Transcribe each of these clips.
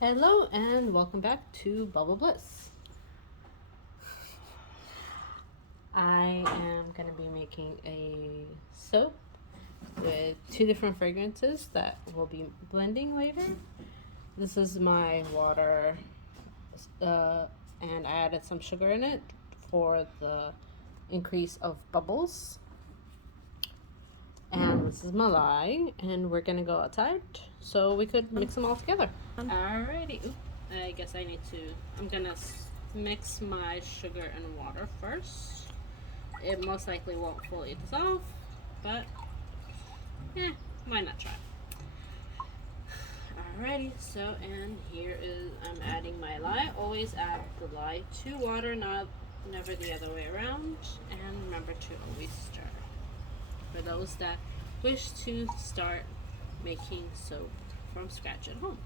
Hello and welcome back to Bubble Bliss. I am going to be making a soap with two different fragrances that we'll be blending later. This is my water and I added some sugar in it for the increase of bubbles. And this is Malai, and we're gonna go outside so we could mix them all together. Alrighty, I guess I'm gonna mix my sugar and water first. It most likely won't fully dissolve, but why not try? Alrighty, so and here is, I'm adding my lye. Always add the lye to water, never the other way around. And remember to always stir. For those that wish to start making soap from scratch at home.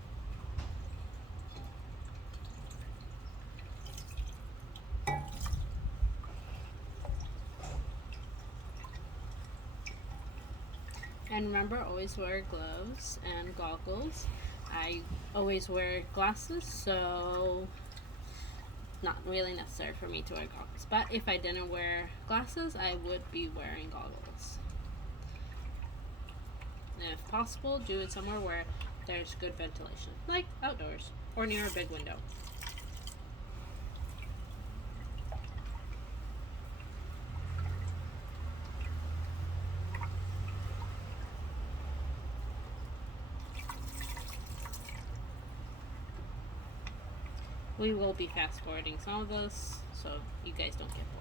And remember, always wear gloves and goggles. I always wear glasses, so not really necessary for me to wear goggles. But if I didn't wear glasses, I would be wearing goggles. And if possible, do it somewhere where there's good ventilation, like outdoors or near a big window. We will be fast forwarding some of this so you guys don't get bored.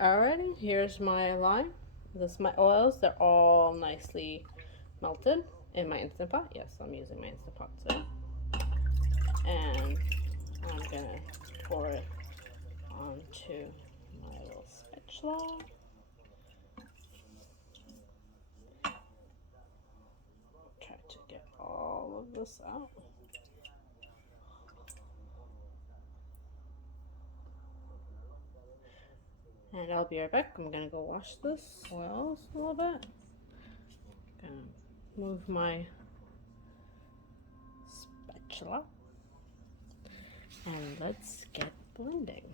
Alrighty, here's my lime. This is my oils. They're all nicely melted in my Instant Pot. Yes, I'm using my Instant Pot today. And I'm gonna pour it onto my little spatula. Try to get all of this out. And I'll be right back. I'm gonna go wash this oils a little bit. Gonna move my spatula. And let's get blending.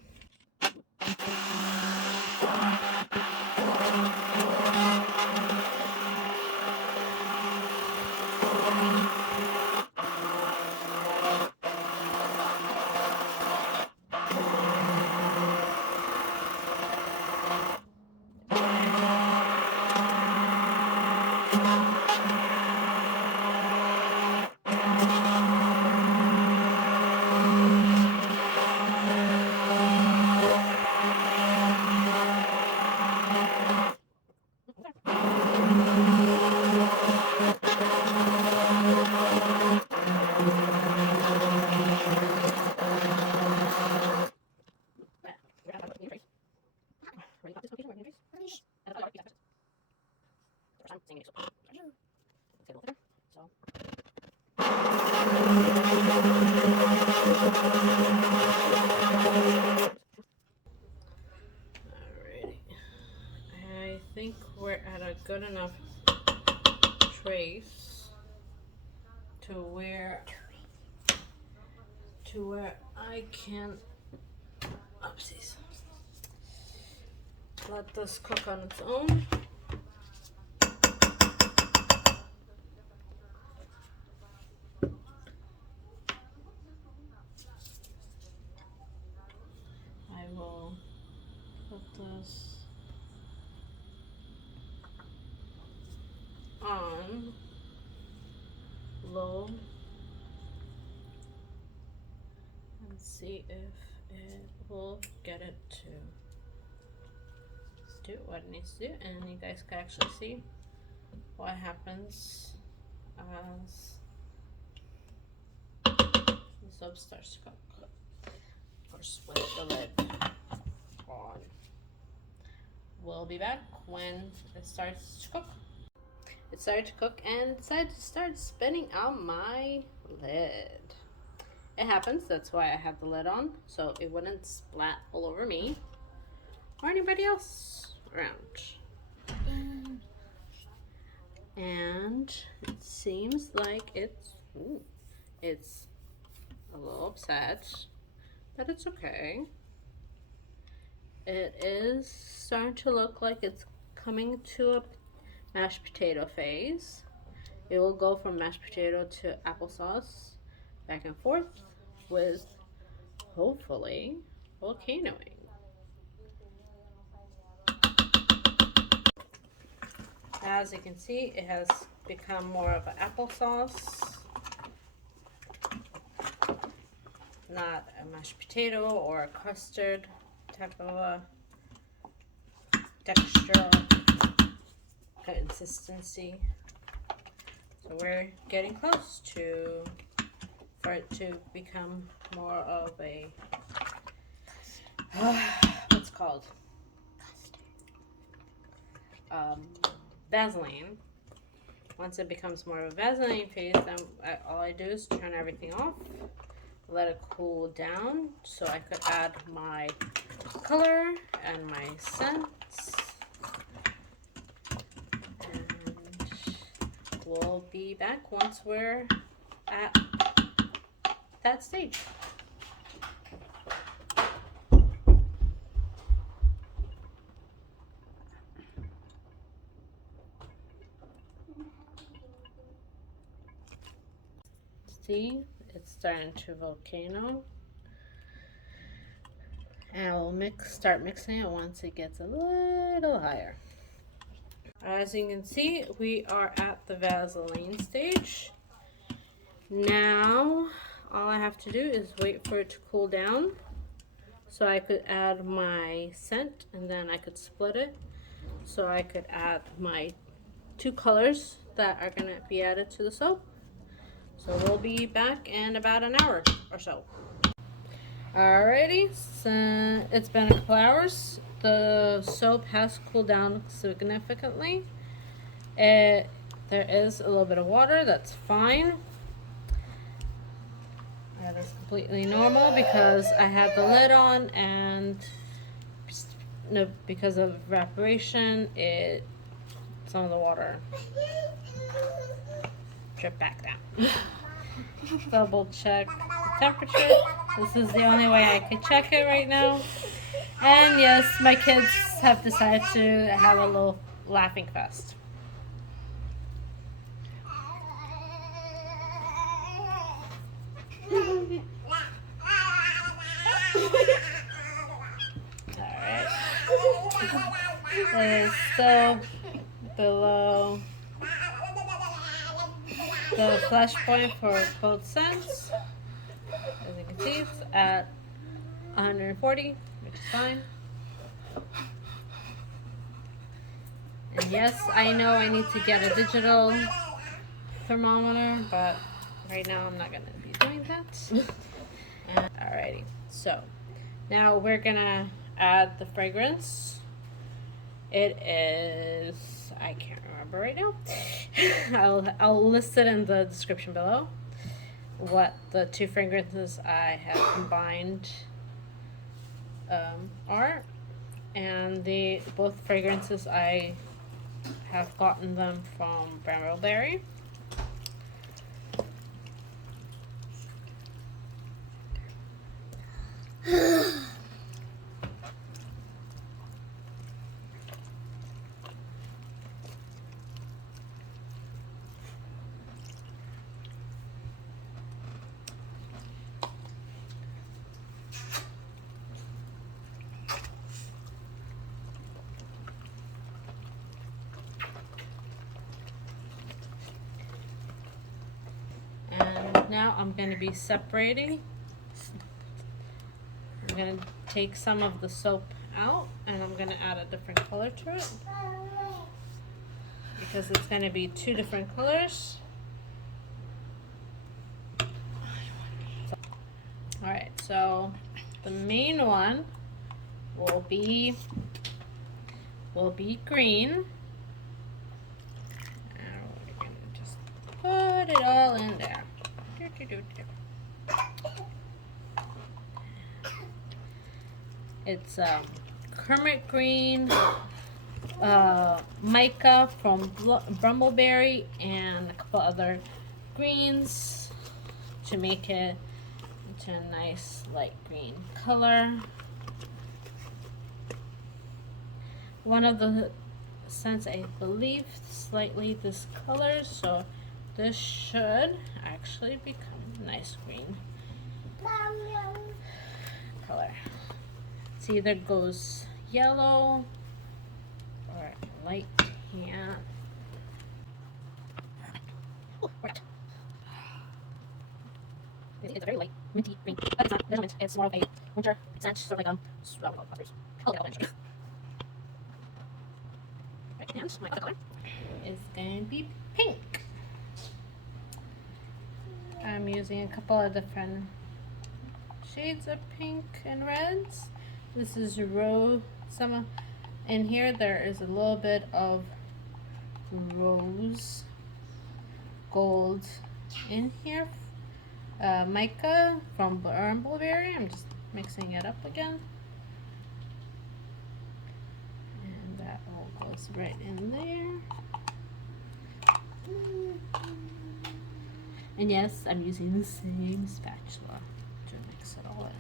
Alrighty. I think we're at a good enough trace to where I can oopsies, let this cook on its own. I will put this on low and see if it will get it to do what it needs to do, and you guys can actually see what happens as the soap starts to cook. Of course, with the lid on. We'll be back when it starts to cook. it started to cook and decided to start spinning out my lid. It happens, that's why I have the lid on, so it wouldn't splat all over me or anybody else around. And it seems like it's a little upset, but it's okay. It is starting to look like it's coming to a mashed potato phase. It will go from mashed potato to applesauce, back and forth, with hopefully volcanoing. As you can see, it has become more of an applesauce, not a mashed potato or a custard type of a texture, consistency. So we're getting close for it to become more of a what's called Vaseline. Once it becomes more of a Vaseline phase, then all I do is turn everything off, let it cool down so I could add my color and my scents. And we'll be back once we're at that stage. See, it's starting to volcano, and we'll start mixing it once it gets a little higher. As you can see, we are at the Vaseline stage. Now all I have to do is wait for it to cool down so I could add my scent, and then I could split it so I could add my two colors that are going to be added to the soap. So we'll be back in about an hour or so. Alrighty, so it's been a couple hours. The soap has cooled down significantly. There is a little bit of water, that's fine. That is completely normal because I had the lid on, and because of evaporation, some of the water dripped back down. Double check the temperature. This is the only way I could check it right now. And yes, my kids have decided to have a little laughing fest. Alright. It is still below the flash point for both scents. As you can see, it's at 140, which is fine. And yes, I know I need to get a digital thermometer, but right now I'm not going to be doing that. Alrighty, so now we're going to add the fragrance. It is, I can't remember right now. I'll list it in the description below what the two fragrances I have combined are, and both fragrances I have gotten them from Brambleberry. And now I'm going to be separating. I'm going to take some of the soap out, and I'm going to add a different color to it because it's going to be two different colors. Alright, so the main one will be green. put it all in there. It's kermit green, mica from brambleberry, and a couple other greens to make it into a nice light green color. One of the scents, I believe, slightly discolors, so this should actually become a nice green color. It either goes yellow or light tan. Oh, right. It's a very light minty green, but it's not. There's no mint. It's more of a winter scent, sort of like I'll get it. Right, and my other color is going to be pink. I'm using a couple of different shades of pink and reds. This is some in here. There is a little bit of rose gold in here. Mica from brambleberry. I'm just mixing it up again, and that all goes right in there. And yes, I'm using the same spatula to mix it all in.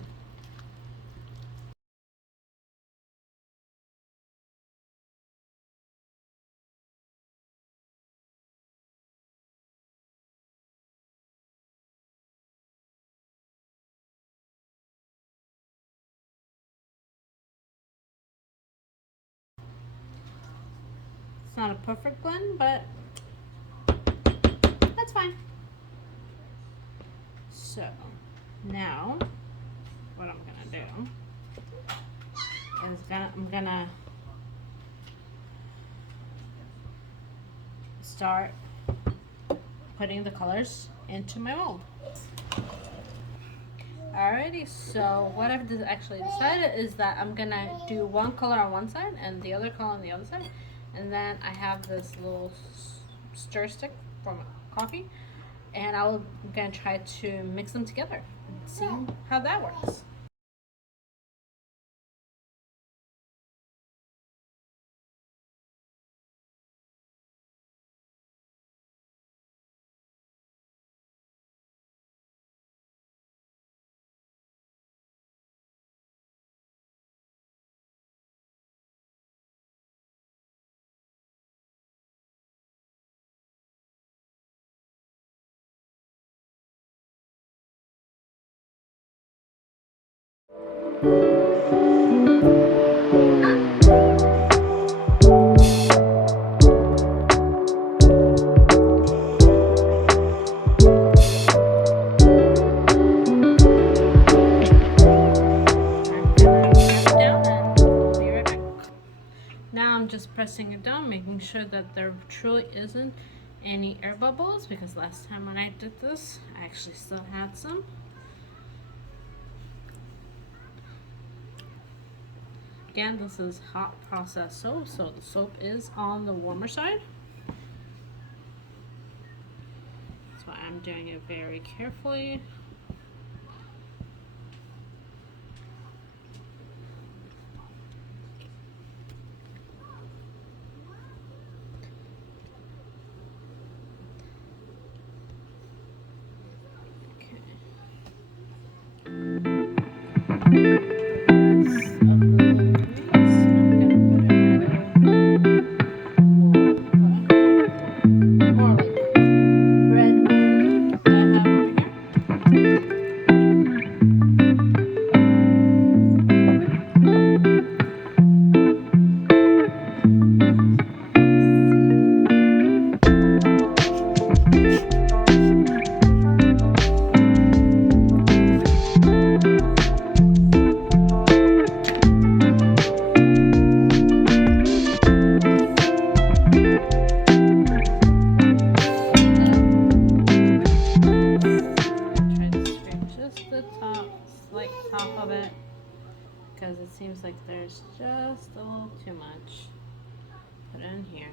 It's not a perfect blend, but that's fine. So now what I'm gonna do is I'm gonna start putting the colors into my mold. Alrighty, so what I've actually decided is that I'm gonna do one color on one side and the other color on the other side, and then I have this little stir stick from coffee, and I'm gonna try to mix them together and see how that works. Now I'm just pressing it down, making sure that there truly isn't any air bubbles, because last time when I did this, I actually still had some. Again, this is hot processed soap, so the soap is on the warmer side. That's why I'm doing it very carefully. Because it seems like there's just a little too much put in here.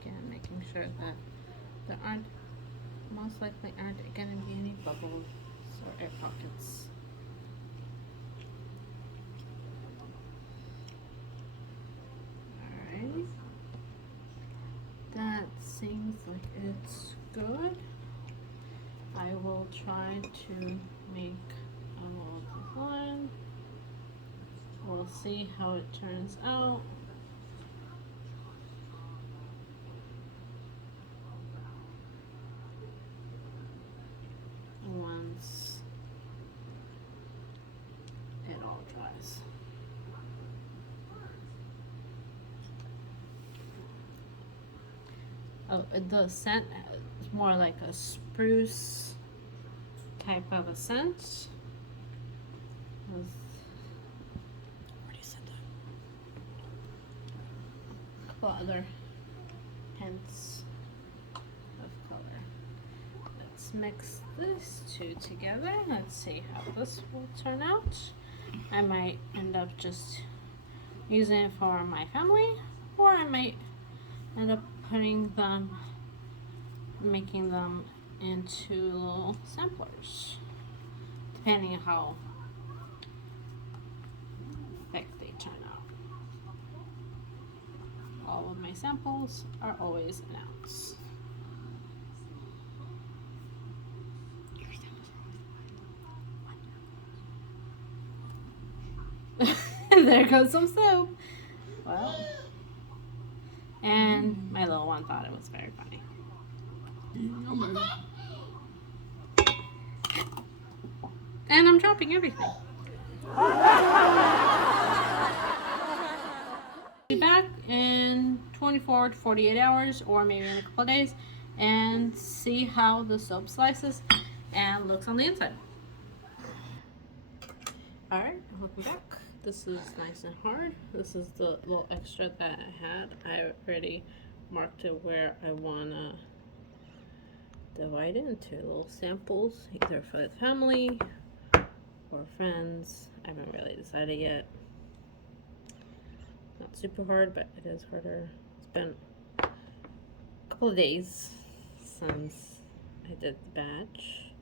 Again, make making sure that there aren't, most likely aren't going to be any bubbles or air pockets. Alright, that seems like it's good. I will try to make a little design. We'll see how it turns out. Once it all dries. Oh, the scent is more like a spruce type of a scent. Already said that. A couple other hints of color. Let's mix this two together. Let's see how this will turn out. I might end up just using it for my family, or I might end up putting them, making them into little samplers, depending on how thick they turn out. All of my samples are always an ounce. There goes some soap. Well, and my little one thought it was very funny. And I'm dropping everything. Be back in 24 to 48 hours, or maybe in a couple of days, and see how the soap slices and looks on the inside. Alright, welcome back. This is nice and hard. This is the little extra that I had. I already marked it where I wanna divide it into little samples, either for the family or friends. I haven't really decided yet. Not super hard, but it is harder. It's been a couple of days since I did the batch,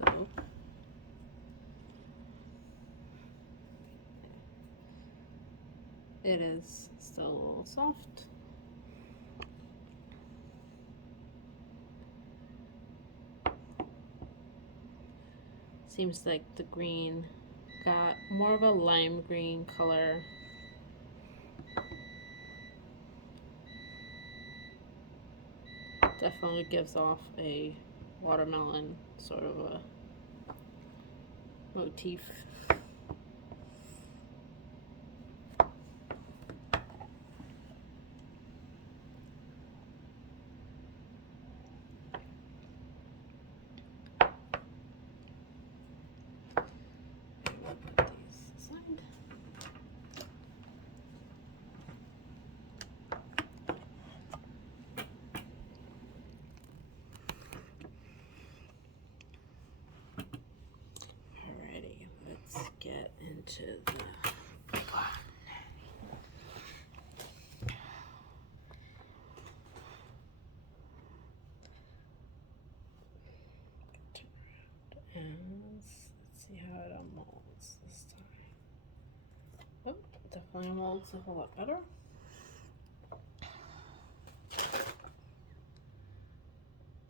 so it is still a little soft. Seems like the green got more of a lime green color. Definitely gives off a watermelon sort of a motif. Get into the big one. And let's see how it molds this time. Oh, definitely molds a whole lot better.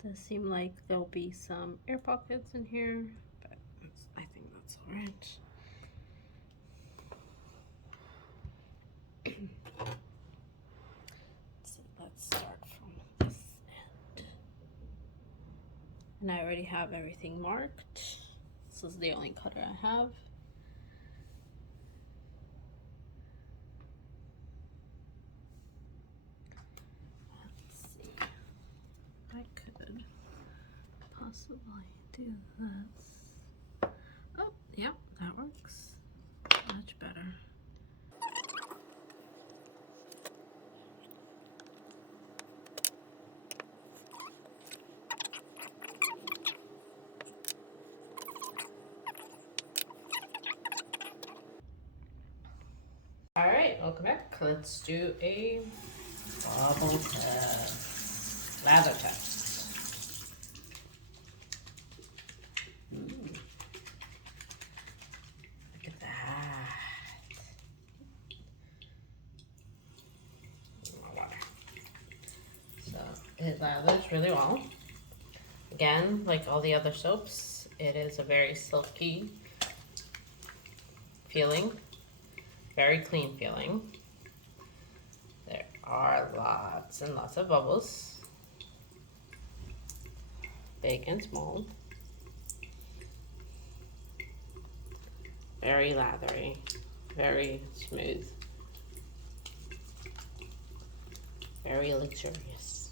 Does seem like there'll be some air pockets in here, but I think that's alright. So let's start from this end. And I already have everything marked. This is the only cutter I have. Let's see. I could possibly do this. Oh, yeah, that works. Much better. Alright, welcome back. Let's do a bubble test. Lather test. Look at that. More water. So it lathers really well. Again, like all the other soaps, it is a very silky feeling, very clean feeling. There are lots and lots of bubbles, big and small. Very lathery, very smooth, very luxurious.